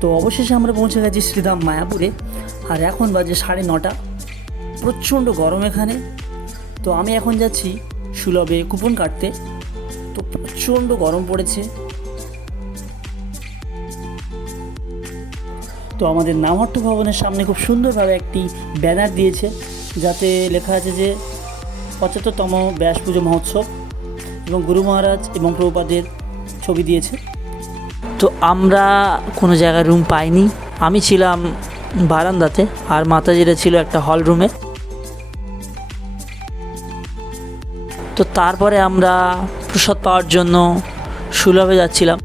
তো অবশেষে আমরা পৌঁছে গেছি শ্রীধাম মায়াপুরে। আর এখন বাজে সাড়ে নটা। প্রচণ্ড গরম এখানে। তো আমি এখন যাচ্ছি সুলভে কুপন কাটতে। তো প্রচণ্ড গরম পড়েছে। তো আমাদের নামহট্ট ভবনের সামনে খুব সুন্দরভাবে একটি ব্যানার দিয়েছে, যাতে লেখা আছে যে পঁচাত্তরতম ব্যাস পুজো মহোৎসব এবং গুরু মহারাজ এবং প্রভুপাদের ছবি দিয়েছে। তো আমরা কোনো জায়গায় রুম পাইনি। আমি ছিলাম বারান্দাতে আর মাতাজিরা ছিল একটা হল রুমে তো তারপরে আমরা প্রসাদ পাওয়ার জন্য সুলভে যাচ্ছিলাম।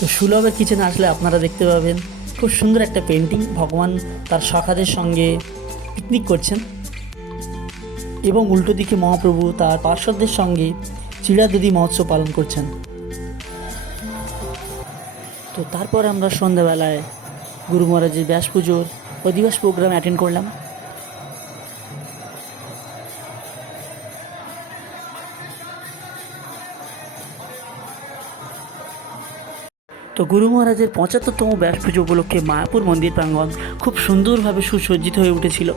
তো সুলভের কিচেনে আসলে আপনারা দেখতে পাবেন খুব সুন্দর একটা পেন্টিং ভগবান তার সখাদের সঙ্গে পিকনিক করছেন এবং উল্টো দিকে মহাপ্রভু তার পার্শ্বদের সঙ্গে চিড়াদুদি মহোৎসব পালন করছেন। তো তারপর আমরা সন্ধ্যাবেলায় গুরু মহারাজের ব্যাস পুজোর অধিবাস প্রোগ্রাম অ্যাটেন্ড করলাম। তো গুরু মহারাজের পঁচাত্তরতম ব্যাস পুজো উপলক্ষে মায়াপুর মন্দির প্রাঙ্গণ খুব সুন্দরভাবে সুসজ্জিত হয়ে উঠেছিল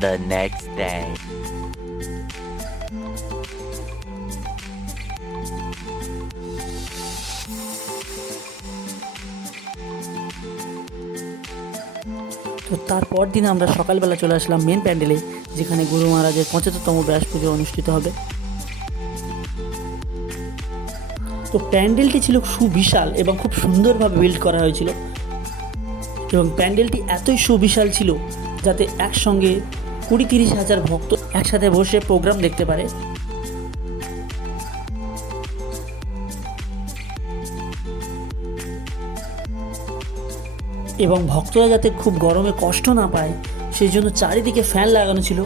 the next day. তো তারপর দিন আমরা সকালবেলা চলে আসলাম মেন প্যান্ডেলে যেখানে গুরু মহারাজের পঁচাত্তরতম ব্যাস পুজো অনুষ্ঠিত হবে। তো প্যান্ডেলটি ছিল সুবিশাল এবং খুব সুন্দরভাবে বিল্ড করা হয়েছিল। এবং প্যান্ডেলটি এতই সুবিশাল ছিল যাতে একসঙ্গে কুড়ি তিরিশ হাজার ভক্ত একসাথে বসে প্রোগ্রাম দেখতে পারে। এবং ভক্তরা যাতে খুব গরমে কষ্ট না পায়, সেই জন্য চারিদিকে ফ্যান লাগানো ছিল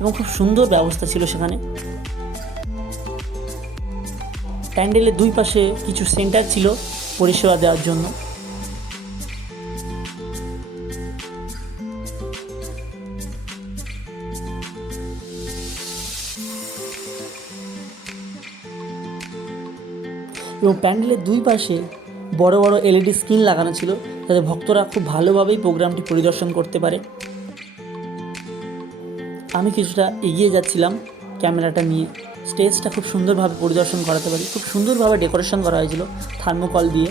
এবং খুব সুন্দর ব্যবস্থা ছিল সেখানে। প্যান্ডেলের দুই পাশে কিছু সেন্টার ছিল পরিষেবা দেওয়ার জন্য। এবং প্যান্ডেলের দুই পাশে বড় বড় এলইডি স্ক্রিন লাগানো ছিল। যাতে ভক্তরা খুব ভালোভাবেই প্রোগ্রামটি পরিদর্শন করতে পারে। আমি কিছুটা এগিয়ে যাচ্ছিলাম ক্যামেরাটা নিয়ে। স্টেজটা খুব সুন্দরভাবে পরিদর্শন করাতে পারি। খুব সুন্দরভাবে ডেকোরেশন করা হয়েছিল থার্মোকল দিয়ে।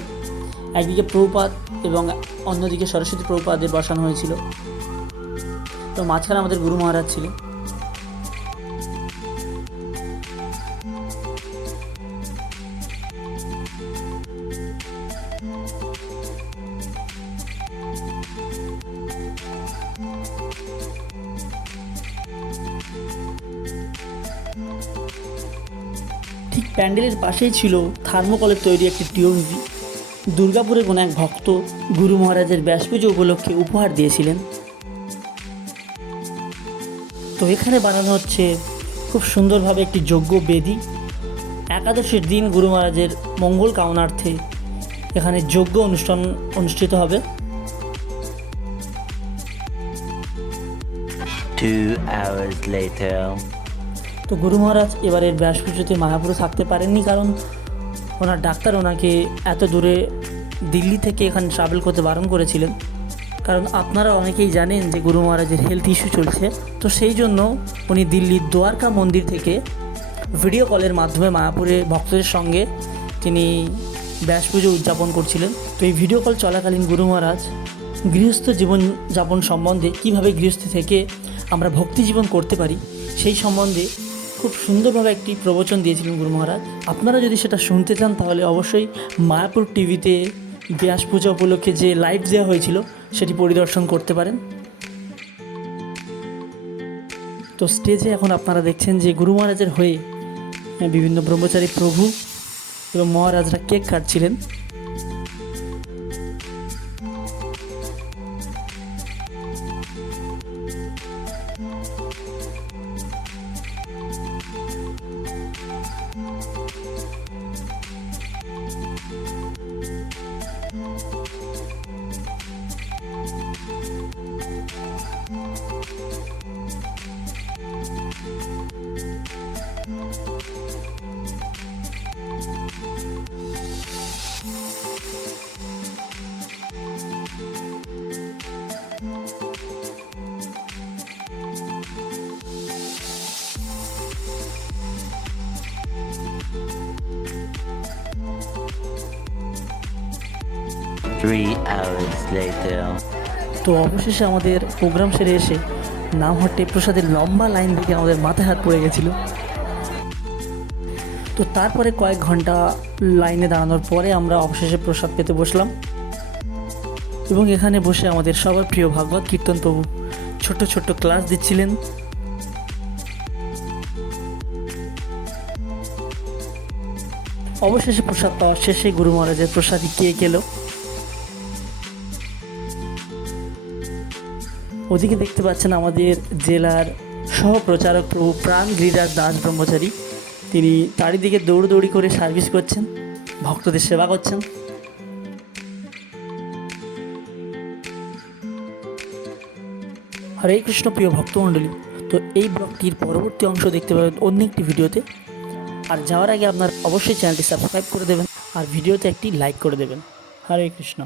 একদিকে প্রভুপাত এবং অন্যদিকে সরস্বতী প্রভুপাদের বসানো হয়েছিল। তো মাঝখানে আমাদের গুরু মহারাজ ছিল ঠিক প্যান্ডেলের পাশেই ছিল থার্মোকলের তৈরি একটি টিওভি দুর্গাপুরের কোনো এক ভক্ত গুরু মহারাজের ব্যাস পুজো উপলক্ষে উপহার দিয়েছিলেন। তো এখানে বানানো হচ্ছে খুব সুন্দরভাবে একটি যজ্ঞ বেদি একাদশীর দিন গুরু মহারাজের মঙ্গল কামনার্থে এখানে যোগ্য অনুষ্ঠান অনুষ্ঠিত হবে. তো গুরু মহারাজ এবারের ব্যাস পুজোতে মায়াপুরে থাকতে পারেননি কারণ ওনার ডাক্তার ওনাকে এত দূরে দিল্লি থেকে এখানে ট্রাভেল করতে বারণ করেছিলেন। কারণ আপনারা অনেকেই জানেন যে গুরু মহারাজের হেলথ ইস্যু চলছে। তো সেই জন্য উনি দিল্লির দ্বারকা মন্দির থেকে ভিডিও কলের মাধ্যমে মায়াপুরে ভক্তদের সঙ্গে তিনি ব্যাস পুজো উদযাপন করছিলেন। তো এই ভিডিও কল চলাকালীন গুরু মহারাজ, গৃহস্থ জীবনযাপন সম্বন্ধে কীভাবে গৃহস্থ থেকে আমরা ভক্তি জীবন করতে পারি, সেই সম্বন্ধে খুব সুন্দরভাবে একটি প্রবচন দিয়েছিলেন গুরু মহারাজ। আপনারা যদি সেটা শুনতে চান, তাহলে অবশ্যই মায়াপুর টিভিতে ব্যাস পূজা উপলক্ষে যে লাইভ দেওয়া হয়েছিল, সেটি পরিদর্শন করতে পারেন। তো স্টেজে এখন আপনারা দেখছেন যে গুরু মহারাজের হয়ে বিভিন্ন ব্রহ্মচারী প্রভু এবং মহারাজরা কেক কাটছিলেন Hours later. তো অবশেষে আমাদের প্রোগ্রাম সেরে এসে নামহট্টে প্রসাদের লম্বা লাইন দেখে আমাদের মাথায় হাত পড়ে গেছিল। তো তারপরে কয়েক ঘণ্টা লাইনে দাঁড়ানোর পরে আমরা অবশেষে প্রসাদ পেতে বসলাম। এবং এখানে বসে আমাদের সবার প্রিয় ভাগবত কীর্তন প্রভু ছোট্ট ছোট্ট ক্লাস দিচ্ছিলেন। অবশেষে প্রসাদ পাওয়ার শেষে গুরু মহারাজের প্রসাদই কে গেল। ওদিকে দেখতে পাচ্ছেন আমাদের জেলার সহপ্রচারক প্রভু প্রাণ গিরিরাজ দাস ব্রহ্মচারী। তিনি চারিদিকে দৌড়দৌড়ি করে সার্ভিস করছেন, ভক্তদের সেবা করছেন। হরে কৃষ্ণ প্রিয় ভক্তমণ্ডলী, তো এই ব্লগটির পরবর্তী অংশ দেখতে পাবেন অন্য একটি ভিডিওতে। আর যাওয়ার আগে আপনার অবশ্যই চ্যানেলটি সাবস্ক্রাইব করে দেবেন, আর ভিডিওতে একটি লাইক করে দেবেন। হরে কৃষ্ণ।